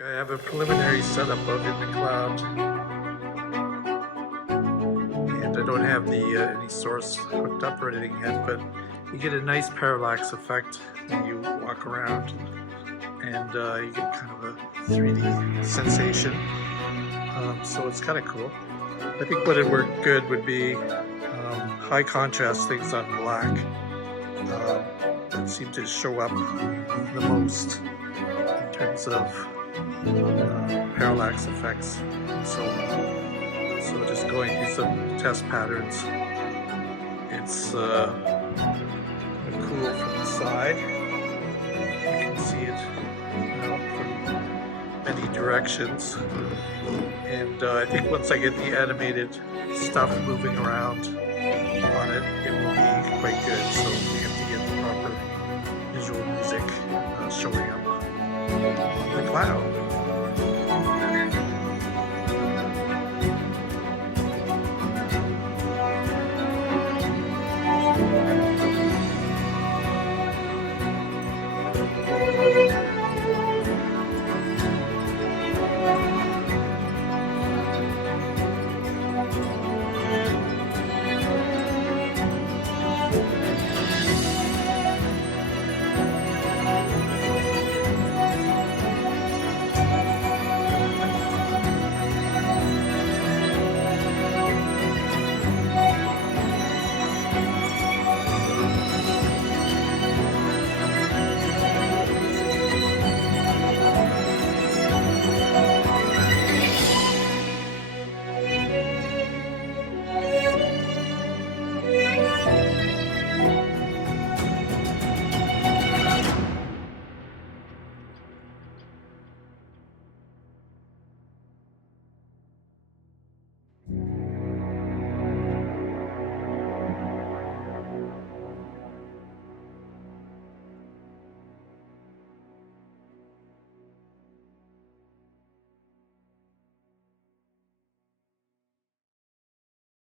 Okay, I have a preliminary setup of in the cloud, and I don't have the any source hooked up or anything yet, but you get a nice parallax effect when you walk around, and you get kind of a 3D sensation. So it's kind of cool. I think what would work good would be high contrast things on black that seem to show up the most in terms of parallax effects. So just going through some test patterns. It's cool from the side. You can see it, from many directions. And I think once I get the animated stuff moving around on it, it will be quite good. So we have to get the proper visual music showing up on the cloud.